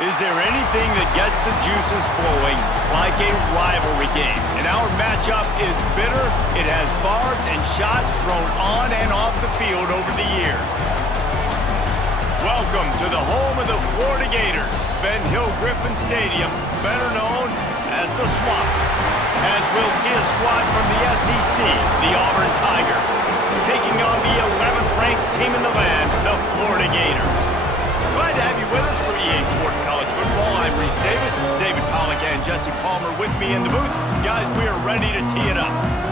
Is there anything that gets the juices flowing like a rivalry game? And our matchup is bitter. It has barbs and shots thrown on and off the field over the years. Welcome to the home of the Florida Gators, Ben Hill Griffin Stadium, better known as the Swamp, as we'll see a squad from the SEC, the Auburn Tigers, taking on the 11th ranked team in the land, the Florida Gators. Glad to have you with us for EA Sports College Football. I'm Reese Davis, David Pollack and Jesse Palmer with me in the booth. Guys, we are ready to tee it up.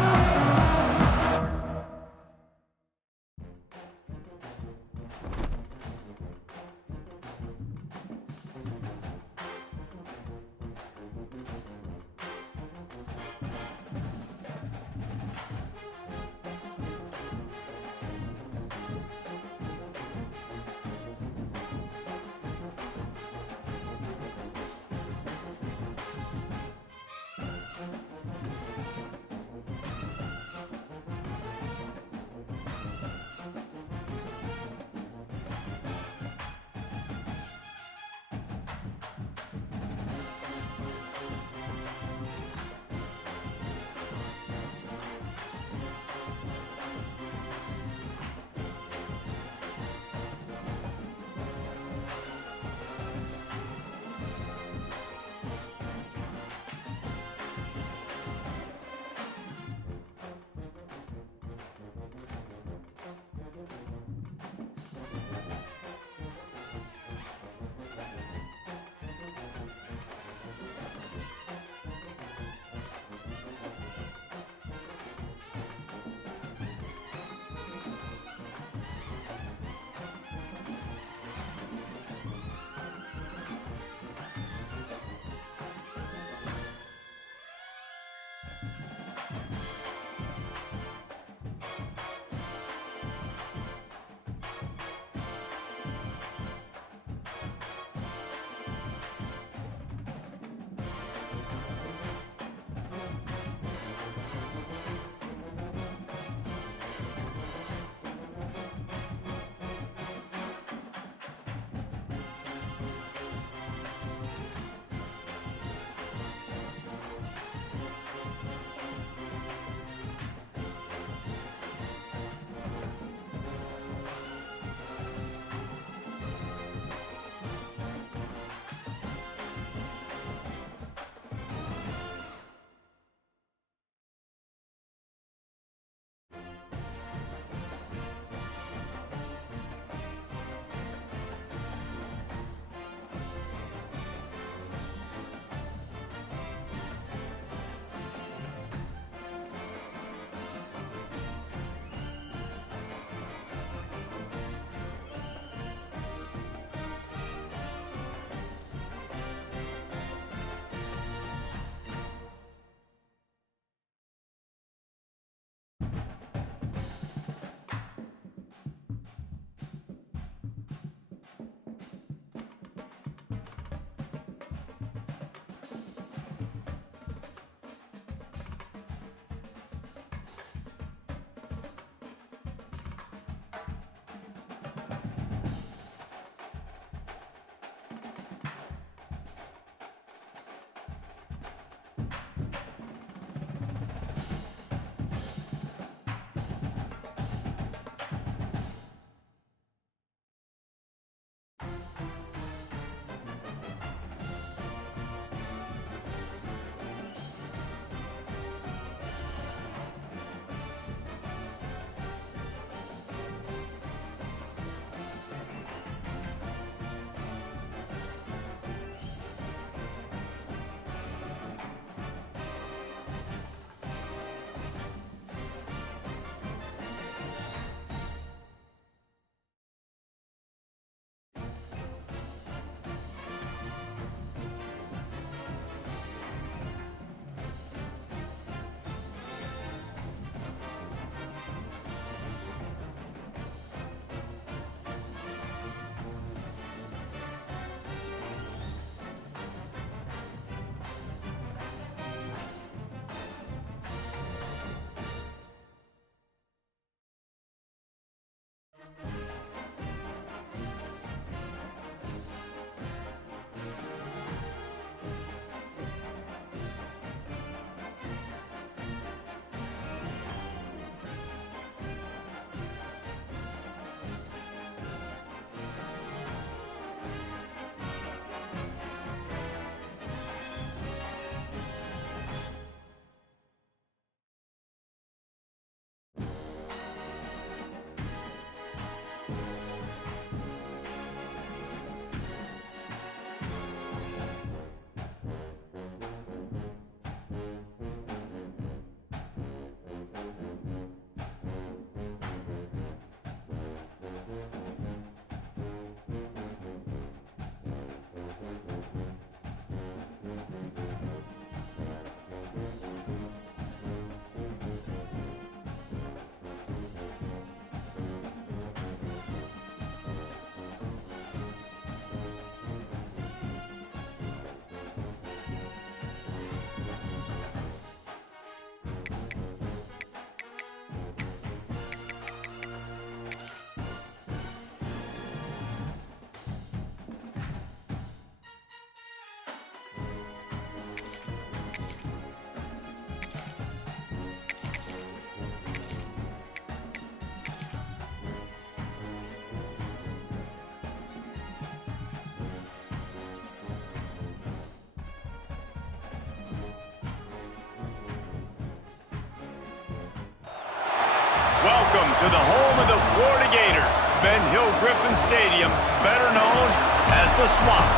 Welcome to the home of the Florida Gators, Ben Hill Griffin Stadium, better known as the Swamp.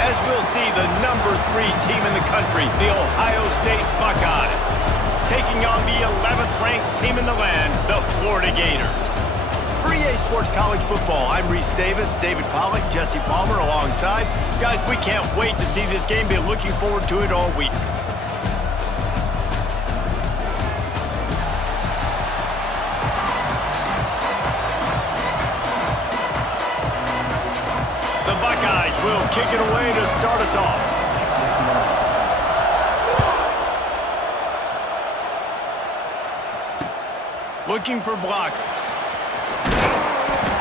As we'll see the #3 team in the country, the Ohio State Buckeyes, taking on the 11th ranked team in the land, the Florida Gators. For EA Sports College Football, I'm Reese Davis, David Pollack, Jesse Palmer alongside. Guys, we can't wait to see this game. Be looking forward to it all week. The Buckeyes will kick it away to start us off. Looking for blockers.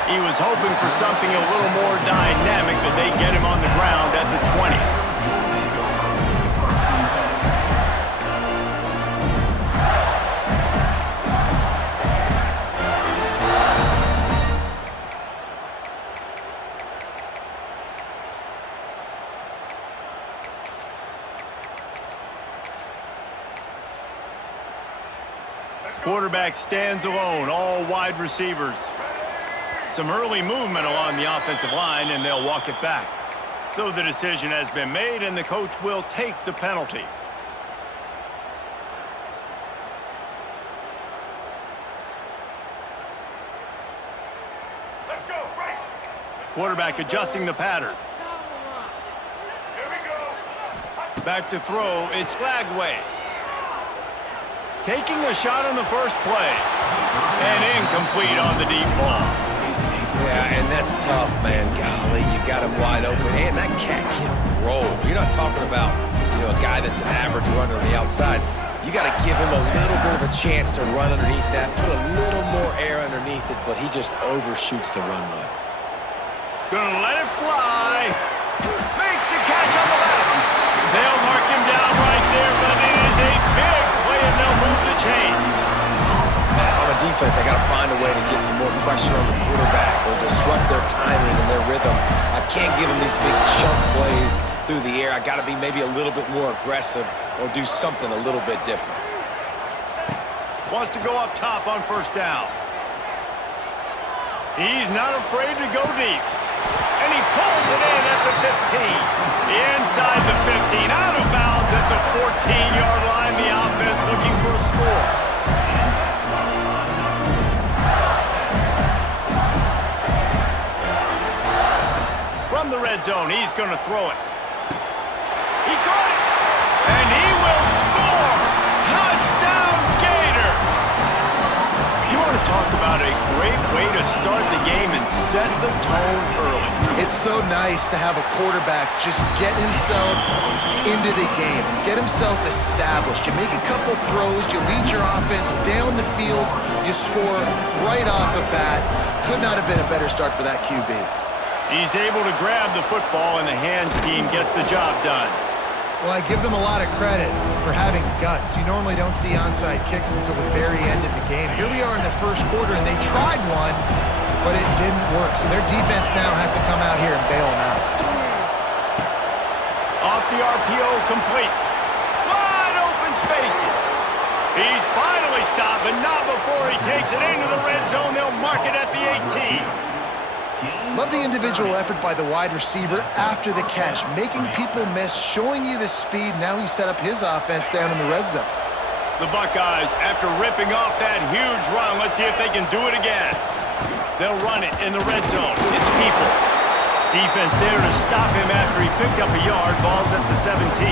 He was hoping for something a little more dynamic, but they get him on the ground at the 20. Quarterback stands alone, all wide receivers. Some early movement along the offensive line, and they'll walk it back. So the decision has been made, and the coach will take the penalty. Let's go, right. Quarterback adjusting the pattern. Here we go. Back to throw, it's Flagway. Taking a shot on the first play. And incomplete on the deep ball. Yeah, and that's tough, man. Golly, you got him wide open. And that cat can roll. You're not talking about, a guy that's an average runner on the outside. You got to give him a little bit of a chance to run underneath that, put a little more air underneath it, but he just overshoots the runway. Gonna let it fly. Makes the catch on the left. They'll mark him down right there, but it is a big play, and they'll move the chains. Man, if I'm a defense, I got to find a way to get some more pressure on the quarterback or disrupt their timing and their rhythm. I can't give them these big chunk plays through the air. I got to be maybe a little bit more aggressive or do something a little bit different. Wants to go up top on first down. He's not afraid to go deep. And he pulls it in at the 15. Inside the 15, out of bounds at the 14-yard line. The offense looking for a score. From the red zone, he's going to throw it. He caught it. And he will score. Touchdown, Gators. You want to talk about a great way to start the game and set the tone early. It's so nice to have a quarterback just get himself into the game and get himself established. You make a couple throws, you lead your offense down the field, you score right off the bat. Could not have been a better start for that QB. He's able to grab the football, and the hands team gets the job done. Well, I give them a lot of credit for having guts. You normally don't see onside kicks until the very end of the game. Here we are in the first quarter, and they tried one, but it didn't work. So their defense now has to come out here and bail them out. Off the RPO, complete. Wide open spaces. He's finally stopped, but not before he takes it into the red zone. They'll mark it at the 18. Love the individual effort by the wide receiver after the catch, making people miss, showing you the speed. Now he set up his offense down in the red zone. The Buckeyes, after ripping off that huge run, let's see if they can do it again. They'll run it in the red zone. It's Peoples. Defense there to stop him after he picked up a yard. Ball's at the 17.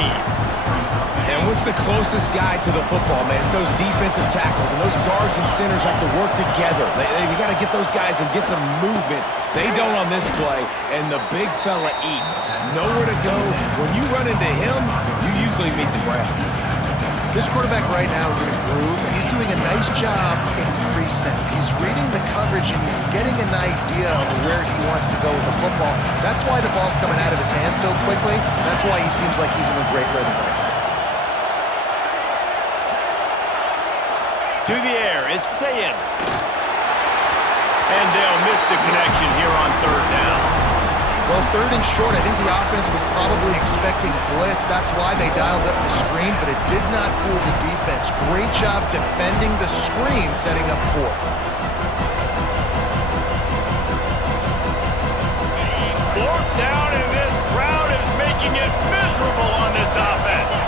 And what's the closest guy to the football, man? It's those defensive tackles, and those guards and centers have to work together. They got to get those guys and get some movement. They don't on this play, and the big fella eats. Nowhere to go. When you run into him, you usually meet the ground. This quarterback right now is in a groove, and he's doing a nice job in pre-snap. He's reading the coverage, and he's getting an idea of where he wants to go with the football. That's why the ball's coming out of his hands so quickly. That's why he seems like he's in a great rhythm right now. To the air, it's Sayin. And they'll miss the connection here on third down. Well, third and short, I think the offense was probably expecting blitz. That's why they dialed up the screen, but it did not fool the defense. Great job defending the screen, setting up fourth. Fourth down, and this crowd is making it miserable on this offense.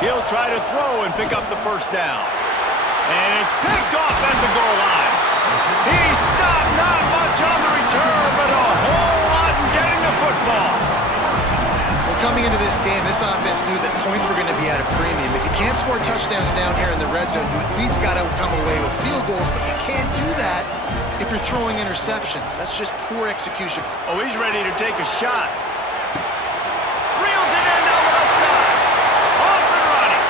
He'll try to throw and pick up the first down. And it's picked off at the goal line. He stopped, not much on the return, but a whole lot in getting the football. Well, coming into this game, this offense knew that points were going to be at a premium. If you can't score touchdowns down here in the red zone, you at least got to come away with field goals, but you can't do that if you're throwing interceptions. That's just poor execution. Oh, he's ready to take a shot. Reels it in down the left side. Off and running.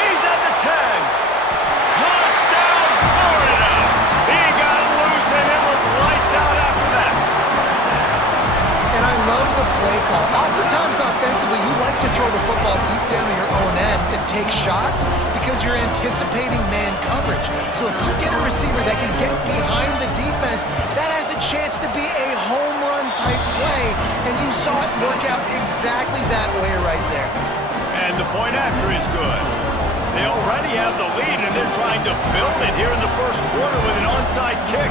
He's at the 10. Touchdown, Florida. He got loose, and it was lights out after that. And I love the play call. Oftentimes offensively, you like to throw the football deep down in your own end and take shots because you're anticipating man coverage. So if you get a receiver that can get behind the defense, that has a chance to be a home run type play, and you saw it work out exactly that way right there. And the point after is good. They already have the lead, and they're trying to build it here in the first quarter with an onside kick.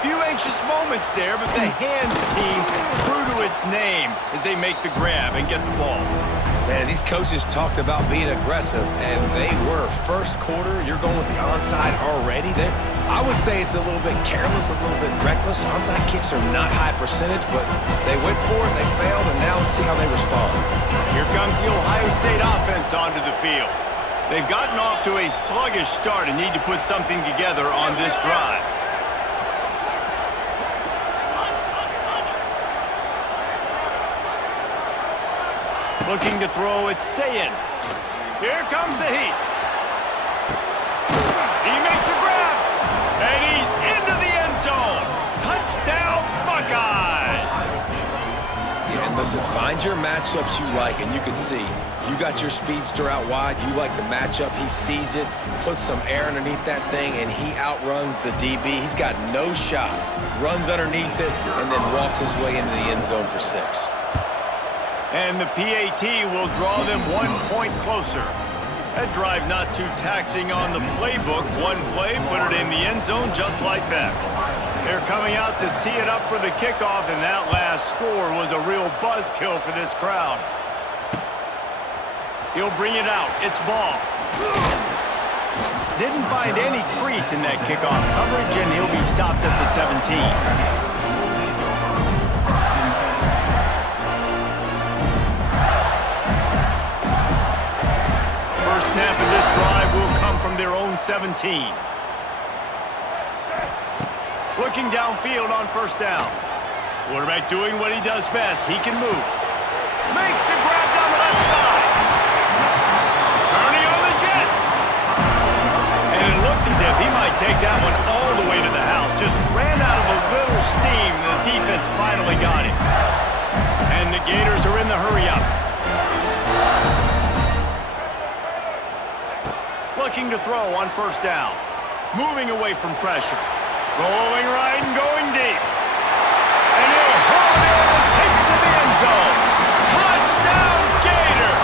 Few anxious moments there, but the hands team true to its name as they make the grab and get the ball. Man, these coaches talked about being aggressive, and they were. First quarter, you're going with the onside already. I would say it's a little bit careless, a little bit reckless. Onside kicks are not high percentage, but they went for it, they failed, and now let's see how they respond. Here comes the Ohio State offense onto the field. They've gotten off to a sluggish start and need to put something together on this drive. Looking to throw, it's Sayin. Here comes the heat. He makes a grab, and he's into the end zone. Touchdown, Buckeyes! Yeah, and listen, find your matchups you like, and you can see. You got your speedster out wide, you like the matchup, he sees it, puts some air underneath that thing, and he outruns the DB. He's got no shot. Runs underneath it, and then walks his way into the end zone for 6. And the PAT will draw them 1 point closer. That drive not too taxing on the playbook. One play, put it in the end zone just like that. They're coming out to tee it up for the kickoff, and that last score was a real buzzkill for this crowd. He'll bring it out. It's ball. Didn't find any crease in that kickoff coverage, and he'll be stopped at the 17. Snap of this drive will come from their own 17. Looking downfield on first down. Quarterback doing what he does best. He can move. Makes the grab down the left side. Turning on the Jets. And it looked as if he might take that one all the way to the house. Just ran out of a little steam. The defense finally got him. And the Gators are in the hurry-up. Looking to throw on first down. Moving away from pressure. Rolling right and going deep. And he'll hold it and take it to the end zone. Touchdown, Gators!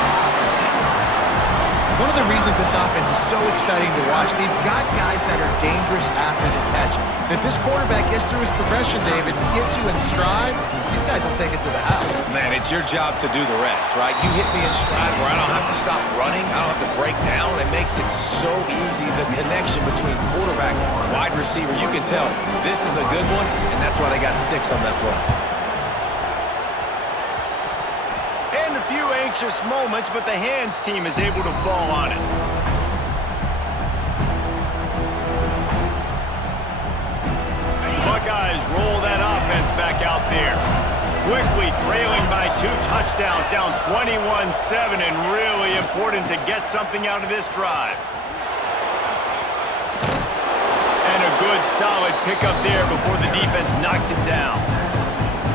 One of the reasons this offense is so exciting to watch, they've got guys that are dangerous after the catch. And if this quarterback gets through his progression, David, gets you in stride, these guys will take it to the house. Man, it's your job to do the rest, right? You hit me in stride where I don't have to stop running. I don't have to break down. It makes it so easy. The connection between quarterback, wide receiver, you can tell this is a good one, and that's why they got 6 on that play. And a few anxious moments, but the hands team is able to fall on it. Buckeyes roll that offense back out there. Quickly trailing by 2 touchdowns, down 21-7, and really important to get something out of this drive. And a good, solid pickup there before the defense knocks it down.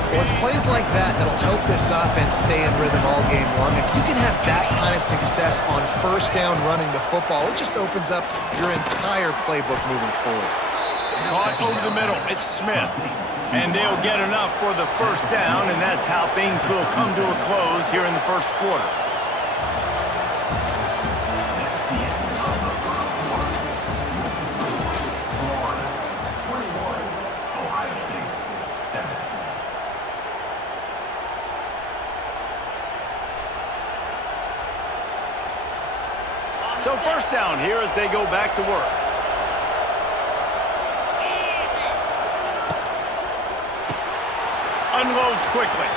Well, it's plays like that that'll help this offense stay in rhythm all game long. If you can have that kind of success on first down running the football, it just opens up your entire playbook moving forward. Caught over the middle, it's Smith. And they'll get enough for the first down, and that's how things will come to a close here in the first quarter. So first down here as they go back to work. Unloads quickly.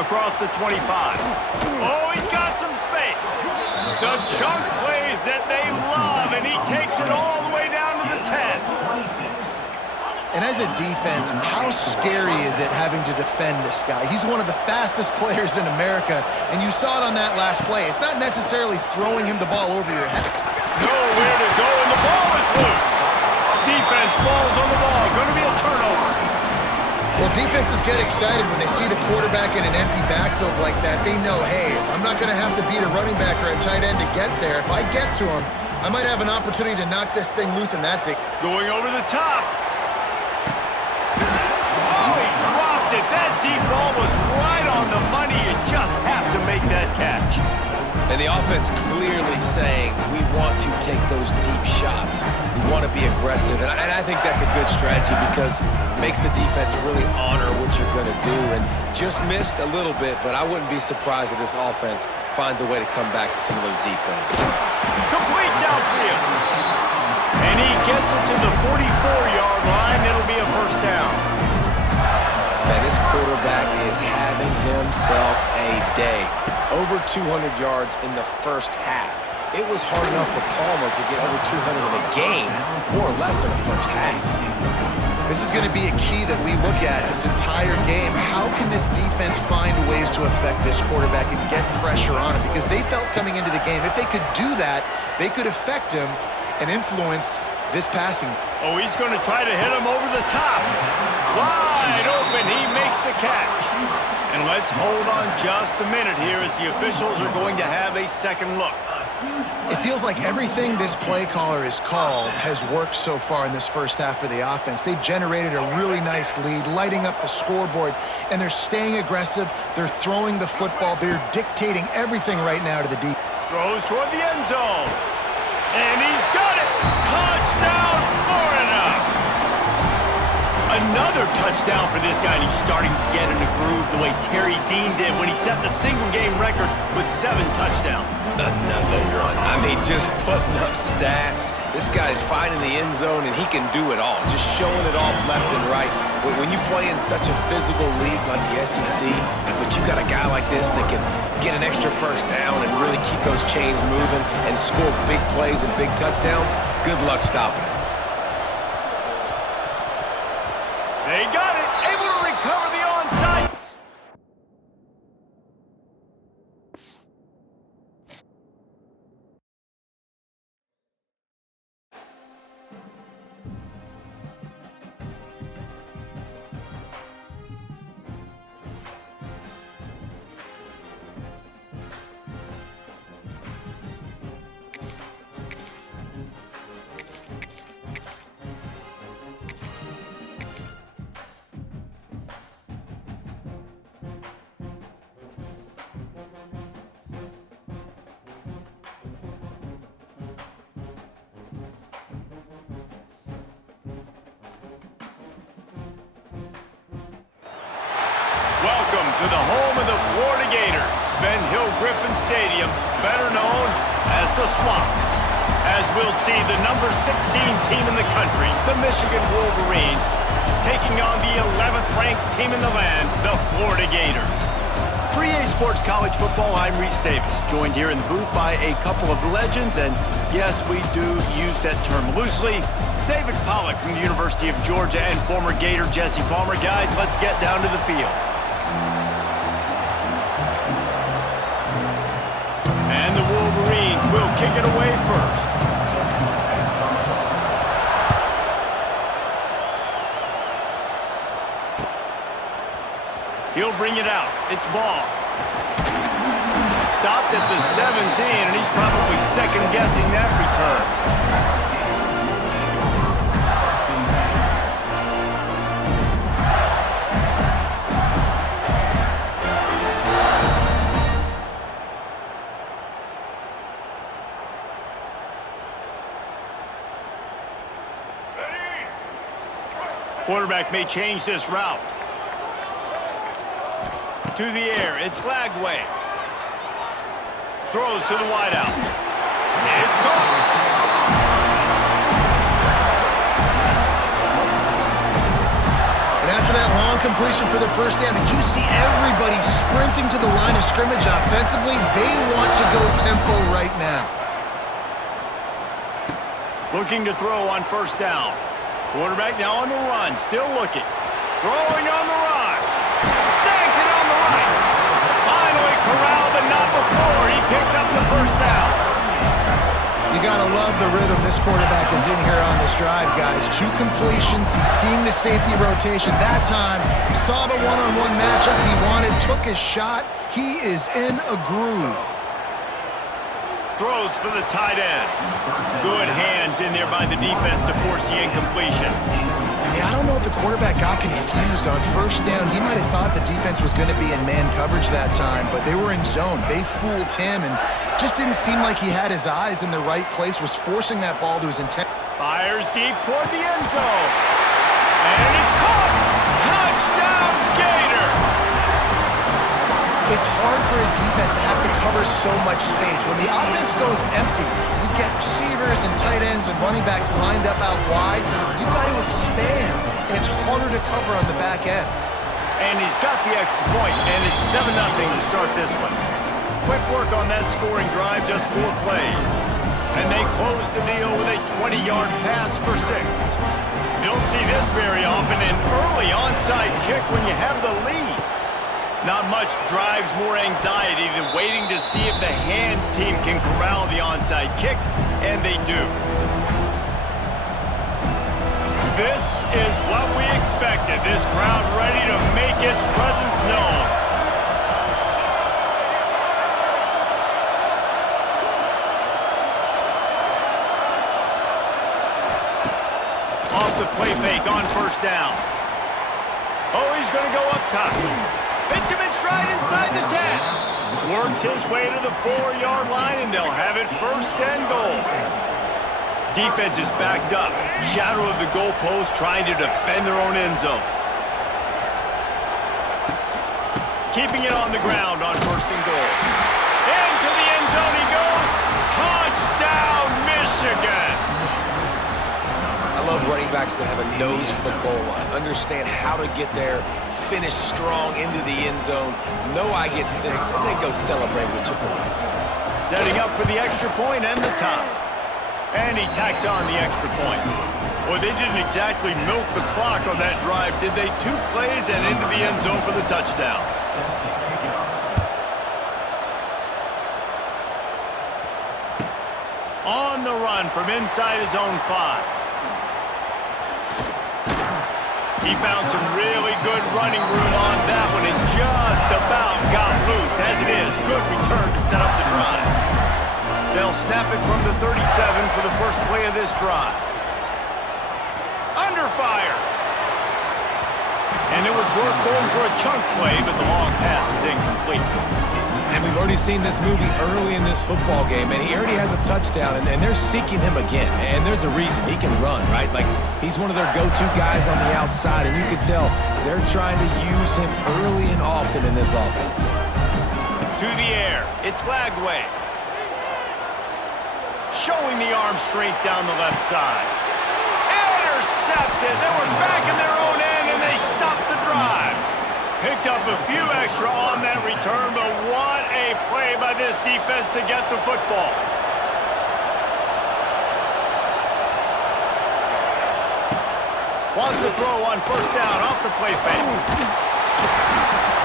Across the 25. Oh, he's got some space. The chunk plays that they love, and he takes it all the way down to the 10. And as a defense, how scary is it having to defend this guy? He's one of the fastest players in America, and you saw it on that last play. It's not necessarily throwing him the ball over your head. Nowhere to go, and the ball is loose. Defense falls on the ball. Going to be a turnover. Well, defenses get excited when they see the quarterback in an empty backfield like that. They know, hey, I'm not going to have to beat a running back or a tight end to get there. If I get to him, I might have an opportunity to knock this thing loose, and that's it. Going over the top. Oh, he dropped it. That deep ball was right on the money. You just have to make that catch. And the offense clearly saying, we want to take those deep shots. We want to be aggressive. And I think that's a good strategy because it makes the defense really honor what you're going to do. And just missed a little bit, but I wouldn't be surprised if this offense finds a way to come back to some of those deep things. Complete downfield. And he gets it to the 44-yard line. It'll be a first down. Man, this quarterback is having himself a day. Over 200 yards in the first half. It was hard enough for Palmer to get over 200 in a game, more or less in the first half. This is going to be a key that we look at this entire game. How can this defense find ways to affect this quarterback and get pressure on him? Because they felt coming into the game, if they could do that, they could affect him and influence this passing. Oh, he's going to try to hit him over the top. Wide open, he makes the catch. And let's hold on just a minute here as the officials are going to have a second look. It feels like everything this play caller has called has worked so far in this first half for the offense. They've generated a really nice lead, lighting up the scoreboard, and they're staying aggressive. They're throwing the football. They're dictating everything right now to the deep. Throws toward the end zone. And he's got it. Touchdown, Florida. Another touchdown for this guy, and he's starting to get in a groove the way Terry Dean did when he set the single-game record with 7 touchdowns. Another one. I mean, just putting up stats. This guy's finding the end zone, and he can do it all. Just showing it off left and right. When you play in such a physical league like the SEC, but you got a guy like this that can get an extra first down and really keep those chains moving and score big plays and big touchdowns, good luck stopping it. They got it. Able to recover the onside. Welcome to the home of the Florida Gators, Ben Hill Griffin Stadium, better known as the Swamp. As we'll see the number 16 team in the country, the Michigan Wolverines, taking on the 11th ranked team in the land, the Florida Gators. For EA Sports College Football, I'm Reese Davis, joined here in the booth by a couple of legends, and yes, we do use that term loosely. David Pollack from the University of Georgia and former Gator Jesse Palmer. Guys, let's get down to the field. And the Wolverines will kick it away first. He'll bring it out. It's ball. Stopped at the 17, and he's probably second-guessing that return. Quarterback may change this route. To the air, it's Lagway. Throws to the wideout. It's caught. And after that long completion for the first down, did you see everybody sprinting to the line of scrimmage offensively? They want to go tempo right now. Looking to throw on first down. Quarterback now on the run, still looking. Throwing on the run. Snags it on the right. Finally corralled, but not before. He picks up the first down. You gotta love the rhythm this quarterback is in here on this drive, guys. 2 completions, he's seeing the safety rotation. That time, saw the one-on-one matchup he wanted, took his shot. He is in a groove. Throws for the tight end. Good hands in there by the defense to force the incompletion. Yeah, I don't know if the quarterback got confused on first down. He might have thought the defense was going to be in man coverage that time, but they were in zone. They fooled him and just didn't seem like he had his eyes in the right place, was forcing that ball to his intent. Fires deep toward the end zone. And it's caught! Touchdown, Gators! It's hard for a defense to have to cover so much space. When the offense goes empty, you get receivers and tight ends and running backs lined up out wide. You've got to expand, and it's harder to cover on the back end. And he's got the extra point, and it's 7-0 to start this one. Quick work on that scoring drive, just 4 plays. And they close the deal with a 20-yard pass for 6. You don't see this very often, an early onside kick when you have the lead. Not much drives more anxiety than waiting to see if the hands team can corral the onside kick, and they do. This is what we expected. This crowd ready to make its presence known. Off the play fake on first down. Oh, he's going to go up top. Hits him in stride inside the 10. Works his way to the 4-yard line, and they'll have it first and goal. Defense is backed up. Shadow of the goalpost trying to defend their own end zone. Keeping it on the ground on first and goal. Into the end zone he goes. Touchdown, Michigan! I love running backs that have a nose for the goal line, understand how to get there, finish strong into the end zone, know I get 6, and then go celebrate with your boys. Setting up for the extra point and the tie. And he tacks on the extra point. Boy, they didn't exactly milk the clock on that drive, did they? 2 plays and into the end zone for the touchdown. On the run from inside his own 5. He found some really good running room on that one and just about got loose. As it is, good return to set up the drive. They'll snap it from the 37 for the first play of this drive. Under fire. And it was worth going for a chunk play, but the long pass is incomplete. And we've already seen this movie early in this football game, and he already has a touchdown, and they're seeking him again. And there's a reason. He can run, right? Like, he's one of their go-to guys on the outside, and you can tell they're trying to use him early and often in this offense. To the air. It's Lagway. Showing the arm strength down the left side. Intercepted. They were back in their own end, and they stopped the drive. Picked up a few extra on that return, but what a play by this defense to get the football. Wants to throw on first down off the play fake.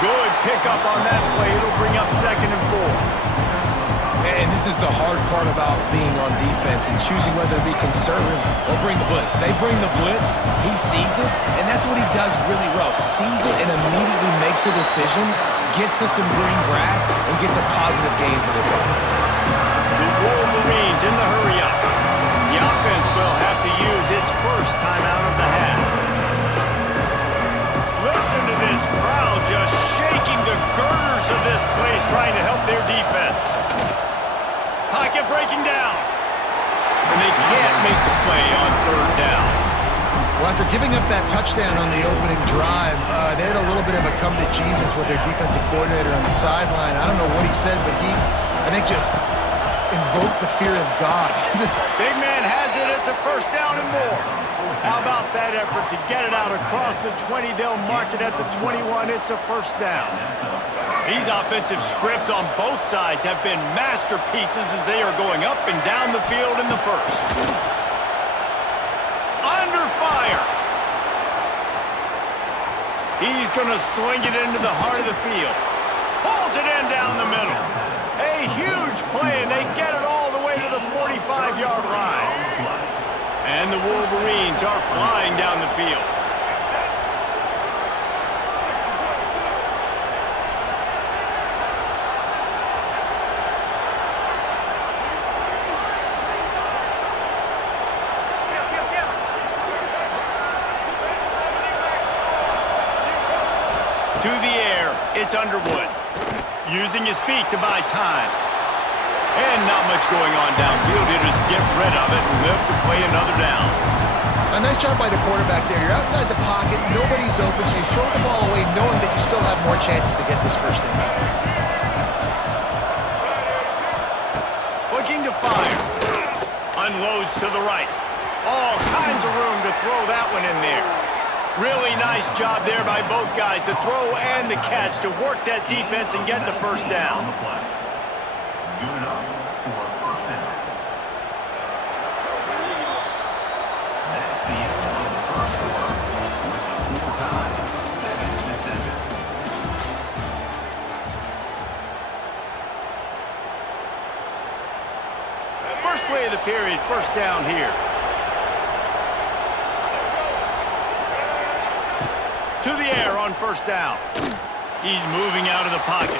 Good pickup on that play. It'll bring up 2nd and 4. And this is the hard part about being on defense and choosing whether to be conservative or bring the blitz. They bring the blitz, he sees it, and that's what he does really well. Sees it and immediately makes a decision, gets to some green grass, and gets a positive gain for this offense. The Wolverines in the hurry-up. The offense will have to use its first time out of the half. Listen to this crowd just shaking the girders of this place trying to help their defense. Pocket breaking down. And they can't make the play on 3rd down. Well, after giving up that touchdown on the opening drive, they had a little bit of a come to Jesus with their defensive coordinator on the sideline. I don't know what he said, but he, I think, just invoke the fear of God. Big man has it. It's a first down and more. How about that effort to get it out across the 20? They'll mark it at the 21. It's a first down. These offensive scripts on both sides have been masterpieces as they are going up and down the field in the first. Under fire. He's going to sling it into the heart of the field. Pulls it in down the middle. A huge play, and they get it all the way to the 45-yard line. And the Wolverines are flying down the field. To the air, it's Underwood. Using his feet to buy time. And not much going on downfield. He'll just get rid of it and live to play another down. A nice job by the quarterback there. You're outside the pocket, nobody's open, so you throw the ball away knowing that you still have more chances to get this first down. Looking to fire. Unloads to the right. All kinds of room to throw that one in there. Really nice job there by both guys to throw and the catch to work that defense and get the first down. First play of the period, first down here. To the air on first down. He's moving out of the pocket.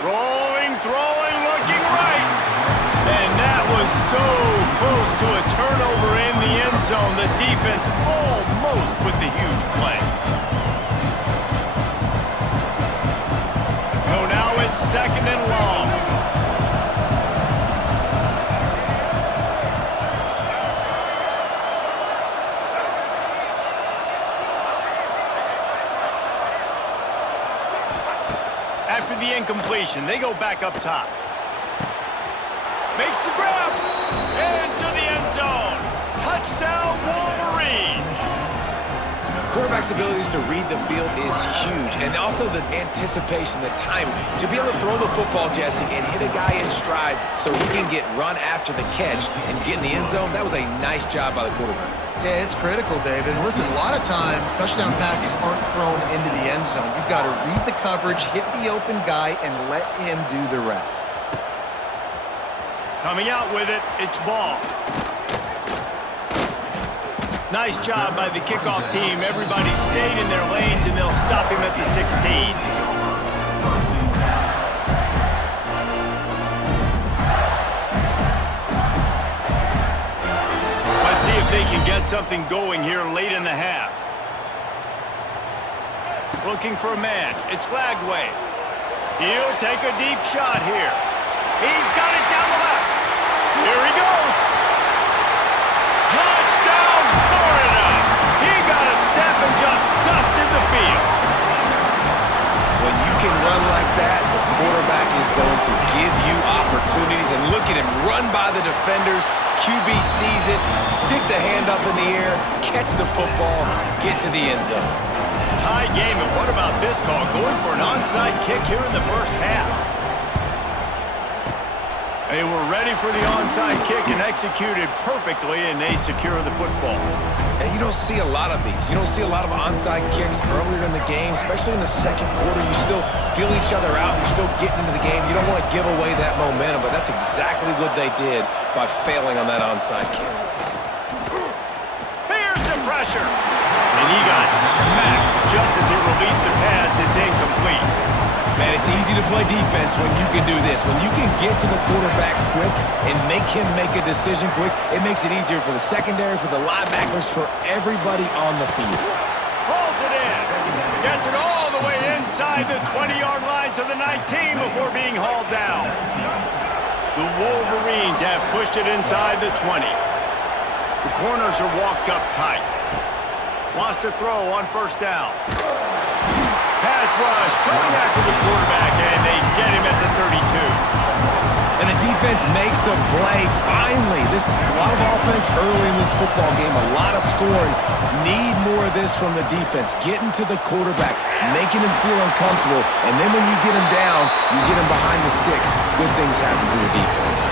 Rolling, throwing, looking right. And that was so close to a turnover in the end zone. The defense almost with the huge play. So now it's second and long. After the incompletion, they go back up top. Makes the grab. Into the end zone. Touchdown, Wolverines. Quarterback's abilities to read the field is huge, and also the anticipation, the timing. To be able to throw the football, Jesse, and hit a guy in stride so he can get run after the catch and get in the end zone, that was a nice job by the quarterback. Yeah, it's critical, David. And listen, a lot of times, touchdown passes aren't thrown into the end zone. You've got to read the coverage, hit the open guy, and let him do the rest. Coming out with it, it's ball. Nice job by the kickoff team. Everybody stayed in their lanes, and they'll stop him at the 16. See if they can get something going here late in the half. Looking for a man. It's Lagway. He'll take a deep shot here. He's got it down the left. Here he goes. Touchdown, Florida. He got a step and just dusted the field. When you can run like that, the quarterback is going to give you opportunities. And look at him run by the defenders. QB sees it, stick the hand up in the air, catch the football, get to the end zone. Tie game, and what about this call? Going for an onside kick here in the first half. They were ready for the onside kick and executed perfectly, and they secure the football. And you don't see a lot of these. You don't see a lot of onside kicks earlier in the game, especially in the second quarter. You still feel each other out. You're still getting into the game. You don't want to give away that momentum, but that's exactly what they did by failing on that onside kick. Here's the pressure. And he got smacked just as he released the pass. It's incomplete. Man, it's easy to play defense when you can do this. When you can get to the quarterback quick and make him make a decision quick, it makes it easier for the secondary, for the linebackers, for everybody on the field. Pulls it in. Gets it all the way inside the 20-yard line to the 19 before being hauled down. The Wolverines have pushed it inside the 20. The corners are walked up tight. Wants to throw on first down. Pass rush coming after the quarterback, and they get him at the 32. And the defense makes a play. Finally, this is a lot of offense early in this football game, a lot of scoring. Need more of this from the defense. Getting to the quarterback, making him feel uncomfortable, and then when you get him down, you get him behind the sticks. Good things happen for your defense.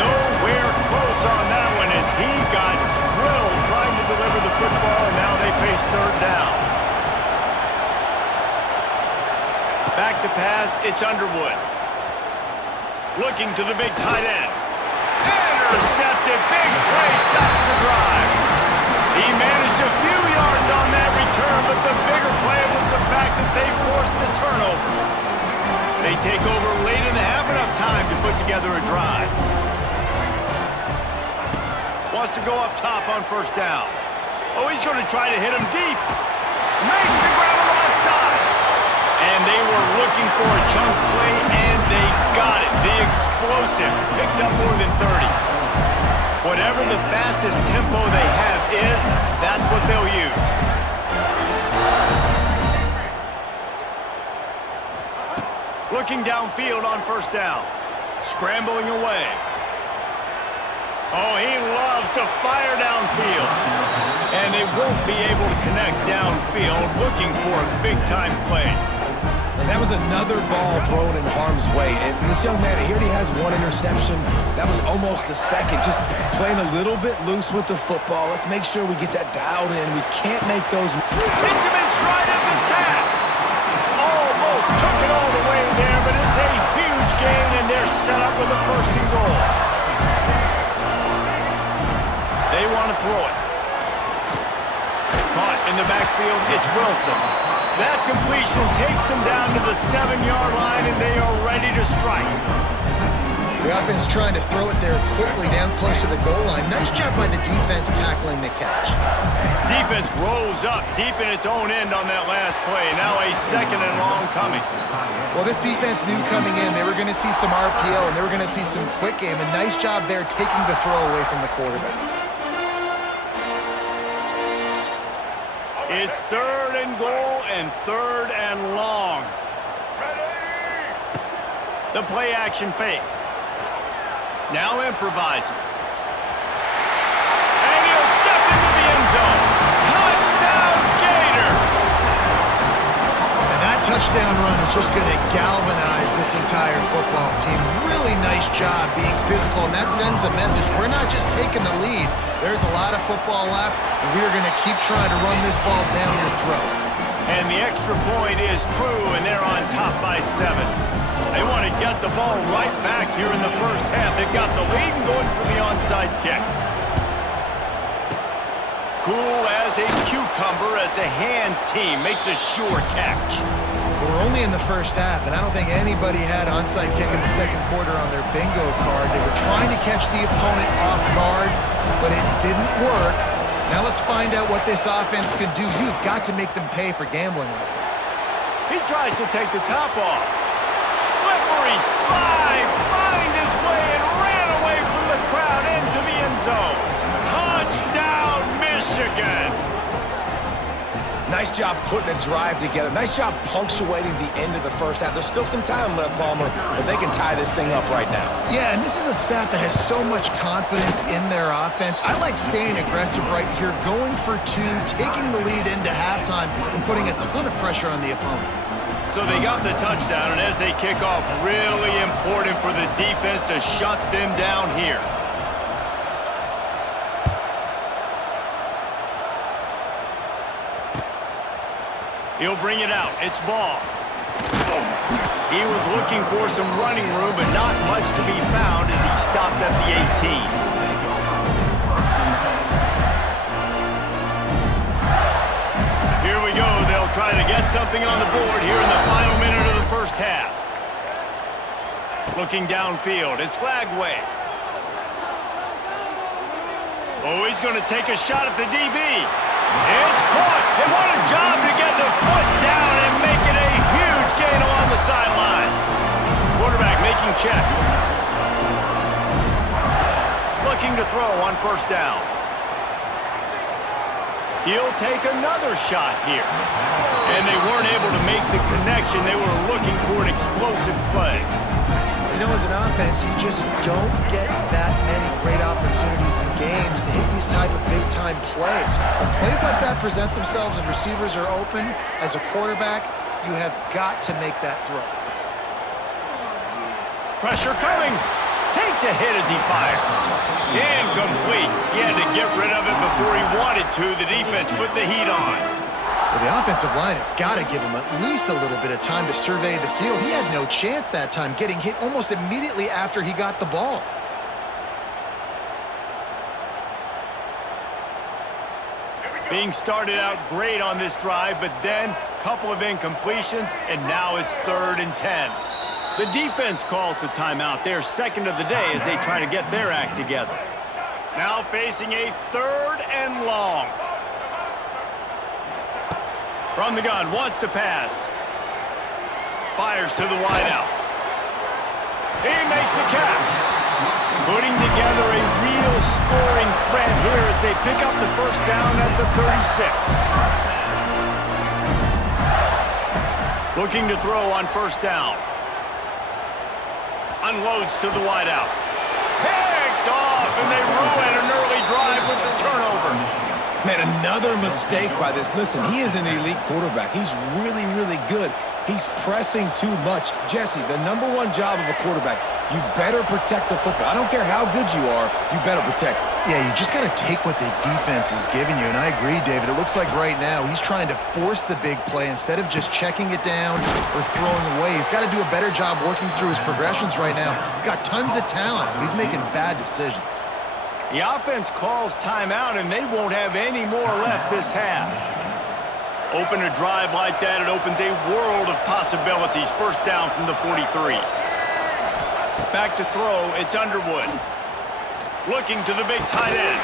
Nowhere close on that one as he got drilled trying to deliver the football, and now they face third down. Back to pass, it's Underwood. Looking to the big tight end. Intercepted, big play, stops the drive. He managed a few yards on that return, but the bigger play was the fact that they forced the turnover. They take over late and have enough time to put together a drive. Wants to go up top on first down. Oh, he's going to try to hit him deep. Makes the grab on the left side. And they were looking for a chunk play, and they got it. The explosive picks up more than 30. Whatever the fastest tempo they have is, that's what they'll use. Looking downfield on first down. Scrambling away. Oh, he loves to fire downfield. And they won't be able to connect downfield, looking for a big-time play. And that was another ball thrown in harm's way. And this young man, he already has one interception. That was almost a second. Just playing a little bit loose with the football. Let's make sure we get that dialed in. We can't make those. Hits him in stride at the tap. Almost took it all the way there, but it's a huge gain, and they're set up with a first and goal. They want to throw it. Caught in the backfield, it's Wilson. That completion takes them down to the 7-yard line, and they are ready to strike. The offense trying to throw it there quickly down close to the goal line. Nice job by the defense tackling the catch. Defense rose up deep in its own end on that last play. Now a second and long coming. Well, this defense knew coming in they were going to see some RPO and they were going to see some quick game. A nice job there taking the throw away from the quarterback. It's third and goal and third and long. The play action fake. Now improvising. And he'll step into the end zone. Touchdown, Gators! And that touchdown run is just going to galvanize this entire football team. Really nice job being physical, and that sends a message. We're not just taking the lead. There's a lot of football left, and we are going to keep trying to run this ball down your throat. And the extra point is true, and they're on top by 7. They want to get the ball right back here in the first half. They've got the lead and going for the onside kick. Cool as a cucumber as the hands team makes a sure catch. We're only in the first half, and I don't think anybody had onside kick in the second quarter on their bingo card. They were trying to catch the opponent off guard, but it didn't work. Now let's find out what this offense can do. You've got to make them pay for gambling like that. He tries to take the top off. Slippery slide, find his way and ran away from the crowd into the end zone. Touchdown, Michigan! Nice job putting a drive together. Nice job punctuating the end of the first half. There's still some time left, Palmer, but they can tie this thing up right now. Yeah, and this is a staff that has so much confidence in their offense. I like staying aggressive right here, going for 2, taking the lead into halftime, and putting a ton of pressure on the opponent. So they got the touchdown, and as they kick off, really important for the defense to shut them down here. He'll bring it out. It's ball. He was looking for some running room, but not much to be found as he stopped at the 18. Here we go. They'll try to get something on the board here in the final minute of the first half. Looking downfield. It's Flagway. Oh, he's going to take a shot at the DB. It's caught. And what a job to get the foot down and make it a huge gain along the sideline. Quarterback making checks. Looking to throw on first down. He'll take another shot here. And they weren't able to make the connection. They were looking for an explosive play. You know, as an offense, you just don't get that many great opportunities in games to hit these type of big-time plays. When plays like that present themselves and receivers are open, as a quarterback, you have got to make that throw. Pressure coming. Takes a hit as he fires. Incomplete. He had to get rid of it before he wanted to. The defense put the heat on. Well, the offensive line has got to give him at least a little bit of time to survey the field. He had no chance that time, getting hit almost immediately after he got the ball. Being started out great on this drive, but then a couple of incompletions, and now it's 3rd and 10. The defense calls the timeout. They're second of the day as they try to get their act together. Now facing a 3rd and long. From the gun, wants to pass. Fires to the wideout. He makes the catch. Putting together a real scoring threat here as they pick up the first down at the 36. Looking to throw on first down. Unloads to the wideout. Picked off, and they ruin an early drive with the turnover. Man, another mistake by this. Listen, he is an elite quarterback. He's really, really good. He's pressing too much. Jesse, the #1 job of a quarterback, you better protect the football. I don't care how good you are, you better protect it. Yeah, you just got to take what the defense is giving you, and I agree, David. It looks like right now he's trying to force the big play instead of just checking it down or throwing away. He's got to do a better job working through his progressions right now. He's got tons of talent, but he's making bad decisions. The offense calls timeout, and they won't have any more left this half. Open a drive like that, it opens a world of possibilities. First down from the 43. Back to throw, it's Underwood. Looking to the big tight end.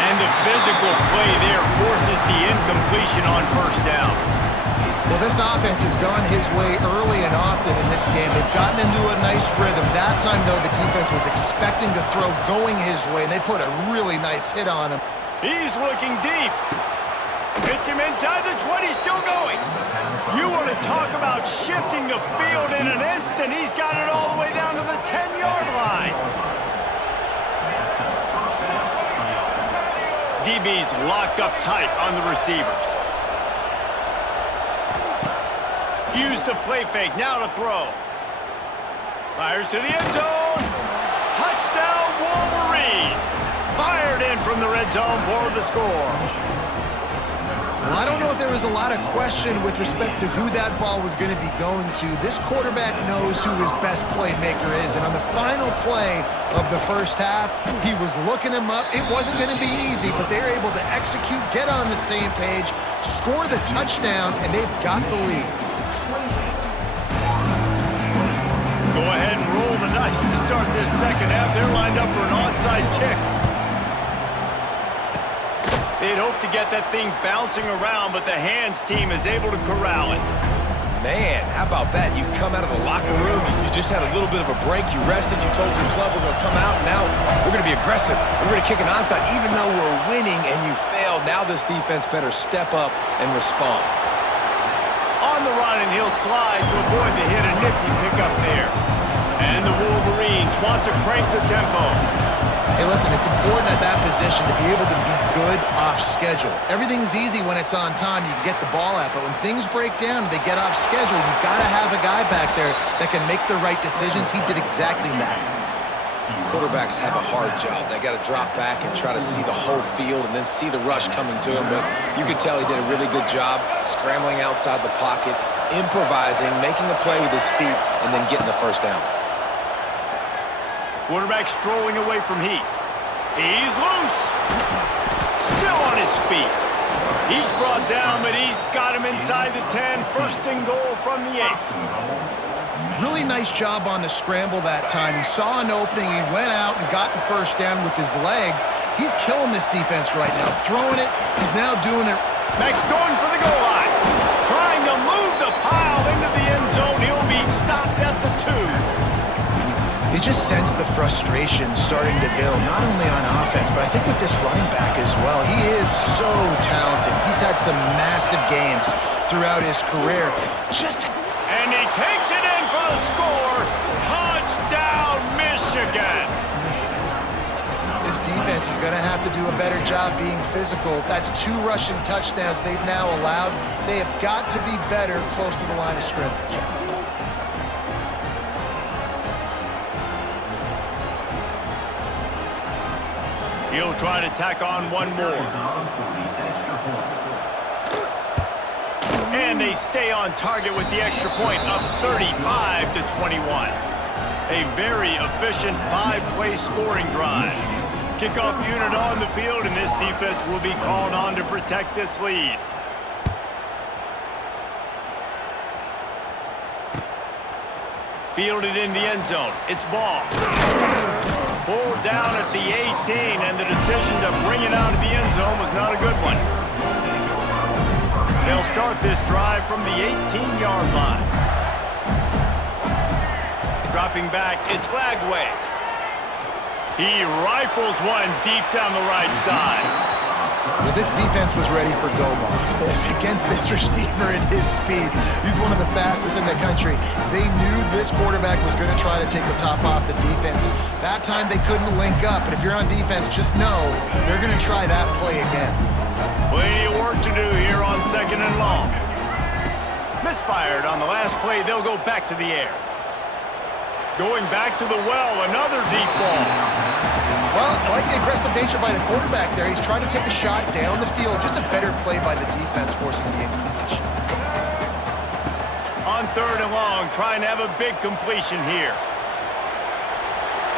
And the physical play there forces the incompletion on first down. Well, this offense has gone his way early and often in this game. They've gotten into a nice rhythm. That time, though, the defense was expecting the throw going his way, and they put a really nice hit on him. He's looking deep. Hits him inside the 20, still going. You want to talk about shifting the field in an instant. He's got it all the way down to the 10-yard line. DB's locked up tight on the receivers. Use the play fake, now to throw. Fires to the end zone. Touchdown, Wolverines. Fired in from the red zone for the score. Well, I don't know if there was a lot of question with respect to who that ball was going to be going to. This quarterback knows who his best playmaker is, and on the final play of the first half, he was looking him up. It wasn't going to be easy, but they were able to execute, get on the same page, score the touchdown, and they've got the lead. Go ahead and roll the dice to start this second half. They're lined up for an onside kick. They'd hope to get that thing bouncing around, but the hands team is able to corral it. Man, how about that? You come out of the locker room, you just had a little bit of a break, you rested, you told your club we're going to come out, and now we're going to be aggressive. We're going to kick an onside. Even though we're winning and you failed, now this defense better step up and respond. On the run, and he'll slide to avoid the hit. A nifty pickup there. And the Wolverines want to crank the tempo. Hey, listen, it's important at that position to be able to be good off schedule. Everything's easy when it's on time. You can get the ball out, but when things break down and they get off schedule, you've got to have a guy back there that can make the right decisions. He did exactly that. Quarterbacks have a hard job. They got to drop back and try to see the whole field and then see the rush coming to him. But you could tell he did a really good job scrambling outside the pocket, improvising, making a play with his feet, and then getting the first down. Quarterback strolling away from heat. He's loose. Still on his feet. He's brought down, but he's got him inside the 10. First and goal from the 8. Really nice job on the scramble that time. He saw an opening, he went out and got the first down with his legs. He's killing this defense right now, throwing it. He's now doing it. Max going for the goal line. Trying to move the pile into the end zone. He'll be stopped at the 2. You just sense the frustration starting to build, not only on offense, but I think with this running back as well. He is so talented. He's had some massive games throughout his career. Just And he takes it in for the score. Touchdown, Michigan. This defense is going to have to do a better job being physical. That's 2 rushing touchdowns they've now allowed. They have got to be better close to the line of scrimmage. He'll try to tack on one more. And they stay on target with the extra point, up 35-21. A very efficient 5-play scoring drive. Kickoff unit on the field, and this defense will be called on to protect this lead. Fielded in the end zone. It's ball. Pulled down at the 18, and the decision to bring it out of the end zone was not a good one. They'll start this drive from the 18-yard line. Dropping back, it's Lagway. He rifles one deep down the right side. Well, this defense was ready for go balls. Against this receiver at his speed, he's one of the fastest in the country. They knew this quarterback was going to try to take the top off the defense. That time they couldn't link up, and if you're on defense, just know they're going to try that play again. Plenty of work to do here on 2nd and long. Misfired on the last play, they'll go back to the air. Going back to the well, another deep ball. Well, I like the aggressive nature by the quarterback there. He's trying to take a shot down the field. Just a better play by the defense forcing the incompletion. On 3rd and long, trying to have a big completion here.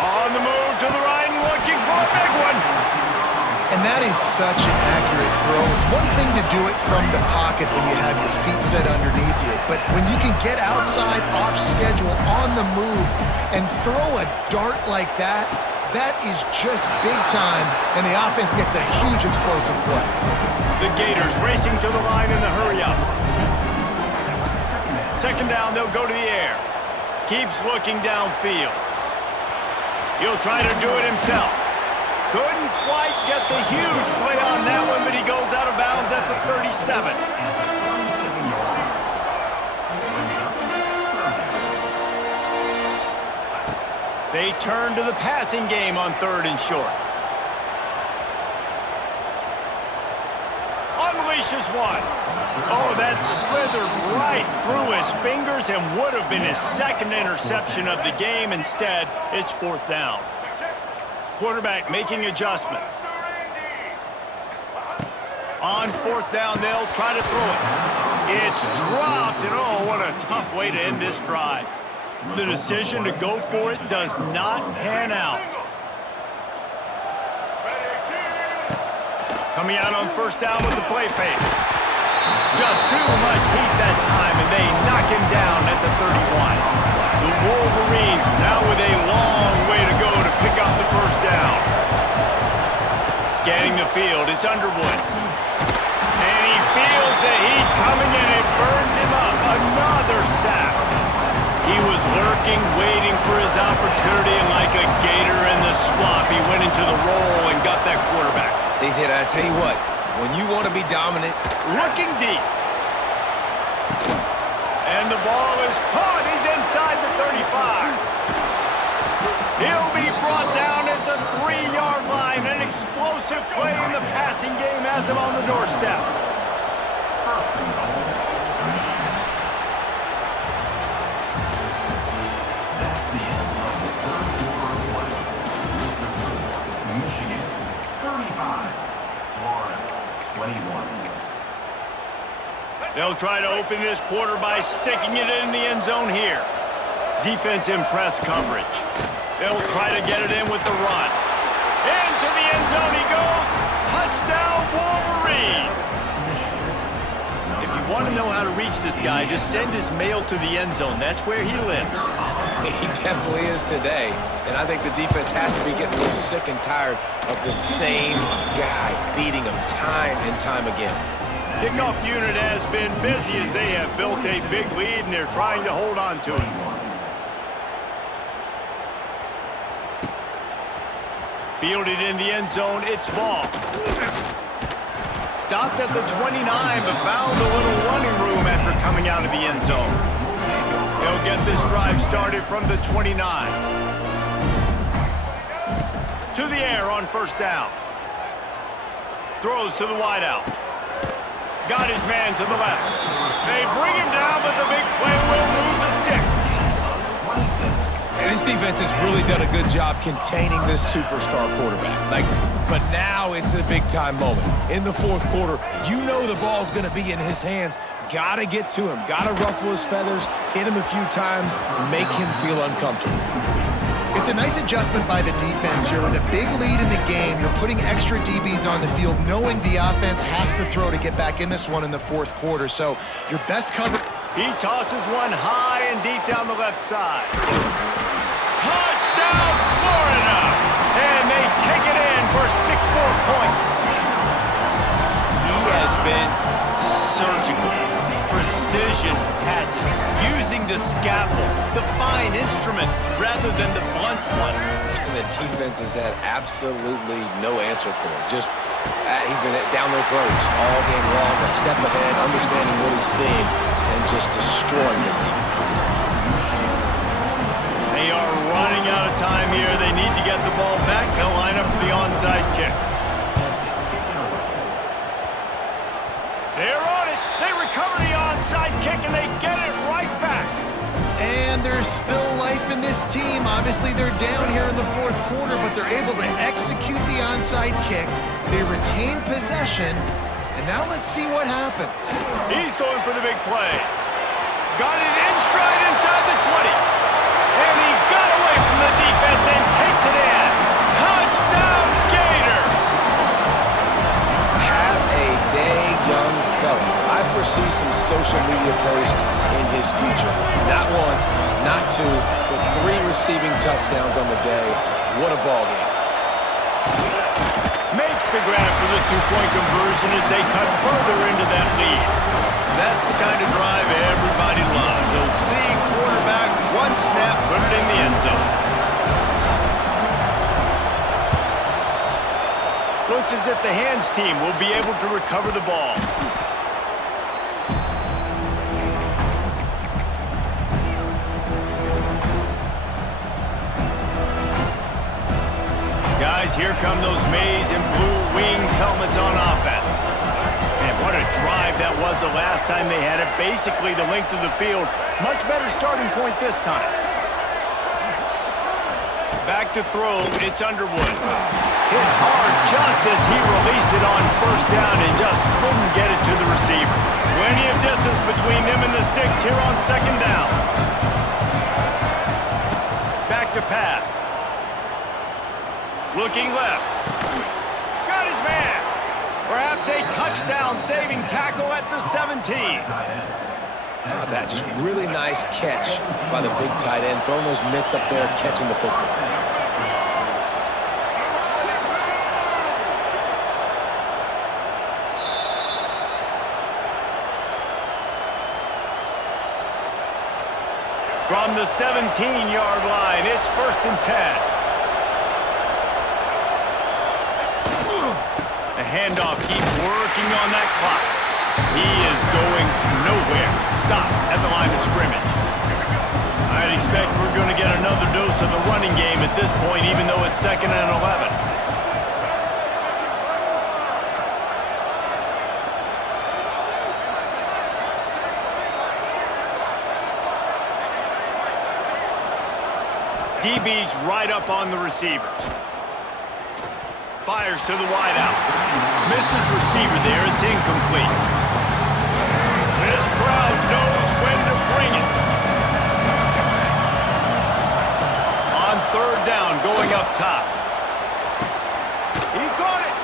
On the move to the right and looking for a big one. And that is such an accurate throw. It's one thing to do it from the pocket when you have your feet set underneath you, but when you can get outside, off schedule, on the move, and throw a dart like that, that is just big time, and the offense gets a huge explosive play. The Gators racing to the line in the hurry-up. 2nd down, they'll go to the air. Keeps looking downfield. He'll try to do it himself. Couldn't quite get the huge play on that one, but he goes out of bounds at the 37. They turn to the passing game on 3rd and short. Unleashes one. Oh, that slithered right through his fingers and would have been his 2nd interception of the game. Instead, it's 4th down. Quarterback making adjustments. On 4th down, they'll try to throw it. It's dropped, and oh, what a tough way to end this drive. The decision to go for it does not pan out. Coming out on 1st down with the play fake. Just too much heat that time, and they knock him down at the 31. The Wolverines now with a long way to go to pick up the 1st down. Scanning the field, it's Underwood. And he feels the heat coming and it burns him up. Another sack. He was lurking, waiting for his opportunity, and like a gator in the swamp, he went into the roll and got that quarterback. He did. I tell you what, when you want to be dominant, Looking deep. And the ball is caught. He's inside the 35. He'll be brought down at the 3-yard line. An explosive play in the passing game has him on the doorstep. Michigan, 35. Florida, 21. They'll try to open this quarter by sticking it in the end zone here. Defense in press coverage. They'll try to get it in with the run. Into the end zone he goes. Touchdown, Wolverines. If you want to know how to reach this guy, just send his mail to the end zone. That's where he lives. he definitely is today. And I think the defense has to be getting a little sick and tired of the same guy beating them time and time again. Kickoff unit has been busy as they have built a big lead and they're trying to hold on to it. Fielded in the end zone, it's ball. Stopped at the 29, but found a little running room after coming out of the end zone. will get this drive started from the 29. To the air on first down. Throws to the wideout. Got his man to the left. They bring him down, but the big play will move the sticks. And this defense has really done a good job containing this superstar quarterback. But now it's a big-time moment. In the fourth quarter, you know the ball's going to be in his hands. Got to get to him. Got to ruffle his feathers, hit him a few times, make him feel uncomfortable. It's a nice adjustment by the defense here. With a big lead in the game, you're putting extra DBs on the field, knowing the offense has to throw to get back in this one in the fourth quarter. So your best cover. He tosses one high and deep down the left side. Touchdown, Florida! And they take it in for 6 more points. He has been surgical. Precision passes, using the scalpel, the fine instrument, rather than the blunt one. And the defense has had absolutely no answer for it. Just, he's been down their throats all game long, a step ahead, understanding what he's seeing, and just destroying this defense. They are running out of time here. They need to get the ball back. They'll line up for the onside kick. They're on it. They recover the onside kick, and they get it right back. And there's still life in this team. Obviously, they're down here in the fourth quarter, but they're able to execute the onside kick. They retain possession, and now let's see what happens. He's going for the big play. Got it in stride inside the 20. And he got away from the defense and takes it in. Touchdown, Gators! Have a day, young fella. I foresee some social media posts in his future. Not one, not two, but 3 receiving touchdowns on the day. What a ball game. Makes the grab for the 2-point conversion as they cut further into that lead. That's the kind of drive everybody loves. They'll see quarterback, one snap, put it in the end zone. Looks as if the hands team will be able to recover the ball. Guys, here come those maize and blue winged helmets on offense. And what a drive that was the last time they had it. Basically the length of the field. Much better starting point this time. Back to throw, it's Underwood. Hit hard just as he released it on first down and just couldn't get it to the receiver. Plenty of distance between them and the sticks here on second down. Back to pass. Looking left. Got his man. Perhaps a touchdown-saving tackle at the 17. How about that? Just really nice catch by the big tight end, throwing those mitts up there, catching the football. From the 17-yard line, it's 1st and 10. The handoff, keep working on that clock. He is going nowhere. Stop at the line of scrimmage. I'd expect we're going to get another dose of the running game at this point, even though it's 2nd and 11. DB's right up on the receivers. Fires to the wideout. Missed his receiver there. It's incomplete. This crowd knows when to bring it. On 3rd down, going up top. He caught it.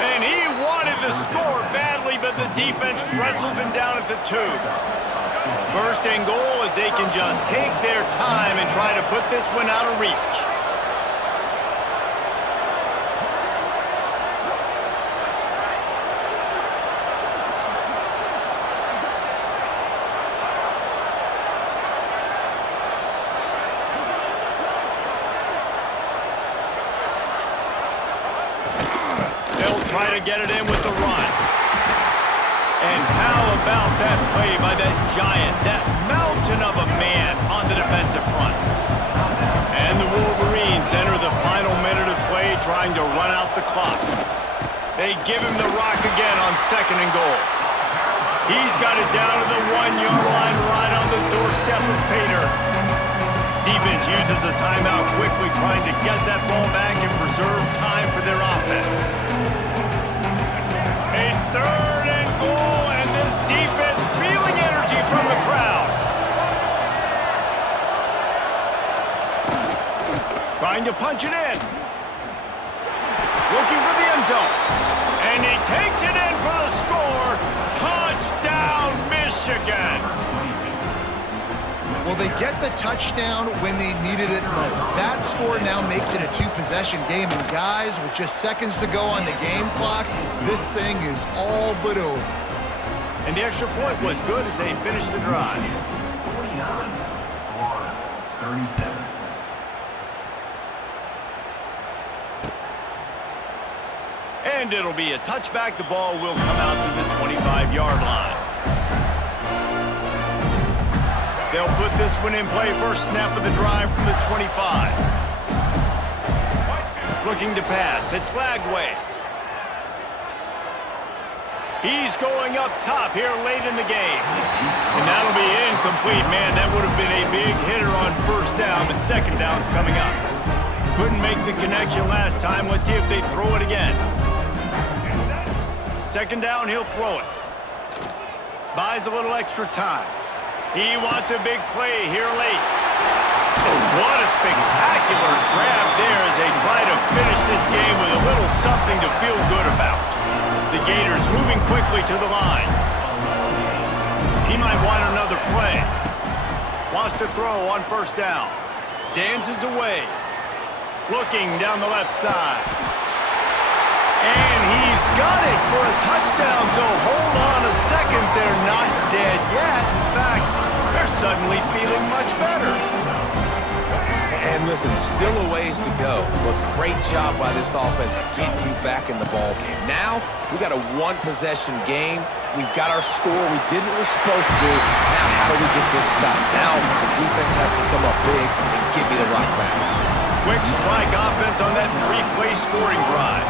And he wanted the score badly, but the defense wrestles him down at the 2. 1st and goal as they can just take their time and try to put this one out of reach. Try to get it in with the run. And how about that play by that giant, that mountain of a man on run out the clock. They give him the rock again on 2nd and goal. He's got it down to the 1-yard line right on the doorstep of Pater. Defense uses a timeout quickly, trying to get that ball back and preserve time for their offense. A 3rd and goal, and this defense feeling energy from the crowd. Trying to punch it in. Looking for the end zone. And he takes it in for the score. Touchdown, Michigan. Well, they get the touchdown when they needed it most. That score now makes it a 2-possession game. And guys, with just seconds to go on the game clock, this thing is all but over. And the extra point was good as they finished the drive. 49, Florida, 37. And it'll be a touchback. The ball will come out to the 25-yard line. They'll put this one in play. First snap of the drive from the 25. Looking to pass. It's Lagway. He's going up top here late in the game. And that'll be incomplete. Man, that would have been a big hitter on 1st down, but 2nd down's coming up. Couldn't make the connection last time. Let's see if they throw it again. 2nd down, he'll throw it. Buys a little extra time. He wants a big play here late. What a spectacular grab there as they try to finish this game with a little something to feel good about. The Gators moving quickly to the line. He might want another play. Wants to throw on 1st down. Dances away. Looking down the left side. And he's got it for a touchdown, so hold on a second. They're not dead yet. In fact, they're suddenly feeling much better. And listen, still a ways to go, but great job by this offense getting you back in the ball game. Now, we got a 1-possession game. We've got our score. We did what we're supposed to do. Now, how do we get this stopped? Now, the defense has to come up big and give me the rock back. Quick strike offense on that 3-play scoring drive.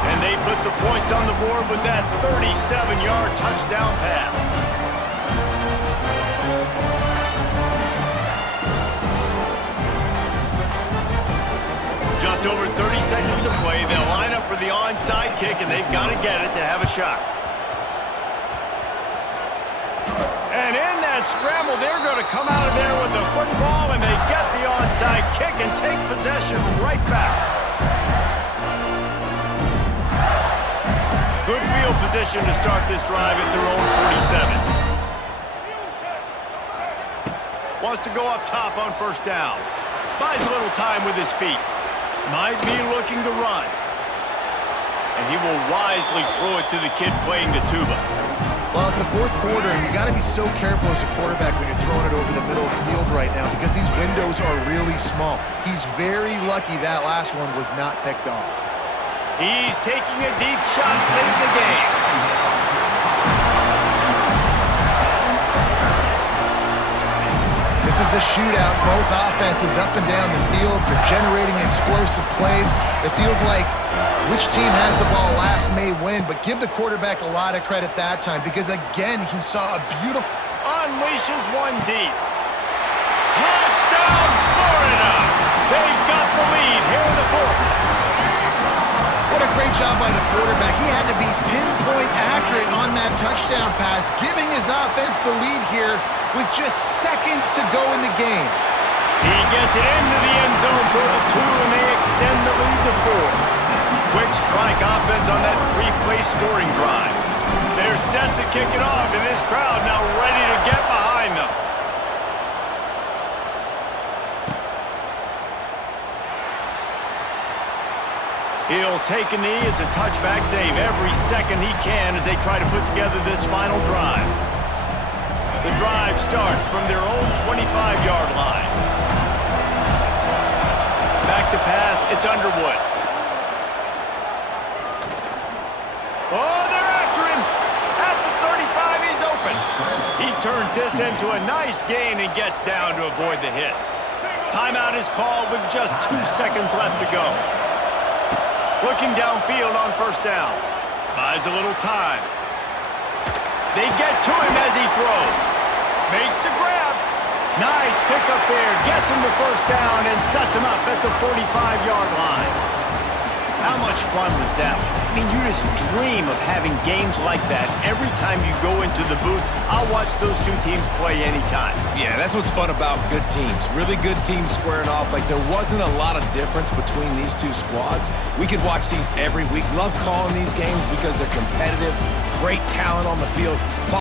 And they put the points on the board with that 37-yard touchdown pass. Just over 30 seconds to play. They'll line up for the onside kick, and they've got to get it to have a shot. And in that scramble, they're going to come out of there with the football, and they get the onside kick and take possession right back. Good field position to start this drive at their own 47. Wants to go up top on 1st down. Buys a little time with his feet. Might be looking to run. And he will wisely throw it to the kid playing the tuba. Well, it's the 4th quarter, and you got to be so careful as a quarterback when you're throwing it over the middle of the field right now because these windows are really small. He's very lucky that last one was not picked off. He's taking a deep shot late in the game. This is a shootout. Both offenses up and down the field. They're generating explosive plays. It feels like which team has the ball last may win, but give the quarterback a lot of credit that time because, again, he saw a beautiful... Unleashes one deep. Touchdown, Florida! They've got the lead here in the 4th. What a great job by the quarterback. He had to be pinpoint accurate on that touchdown pass, giving his offense the lead here with just seconds to go in the game. He gets it into the end zone for the 2, and they extend the lead to 4. Quick strike offense on that 3-play scoring drive. They're set to kick it off, and this crowd now ready to get behind them. He'll take a knee. It's a touchback save every second he can as they try to put together this final drive. The drive starts from their own 25-yard line. Back to pass. It's Underwood. Oh, they're after him. At the 35, he's open. He turns this into a nice gain and gets down to avoid the hit. Timeout is called with just 2 seconds left to go. Looking downfield on first down. Buys a little time. They get to him as he throws. Makes the grab. Nice pickup there. Gets him the first down and sets him up at the 45-yard line. How much fun was that? I mean, you just dream of having games like that every time you go into the booth. I'll watch those two teams play anytime. Yeah, that's what's fun about good teams. Really good teams squaring off. Like, there wasn't a lot of difference between these two squads. We could watch these every week. Love calling these games because they're competitive, great talent on the field.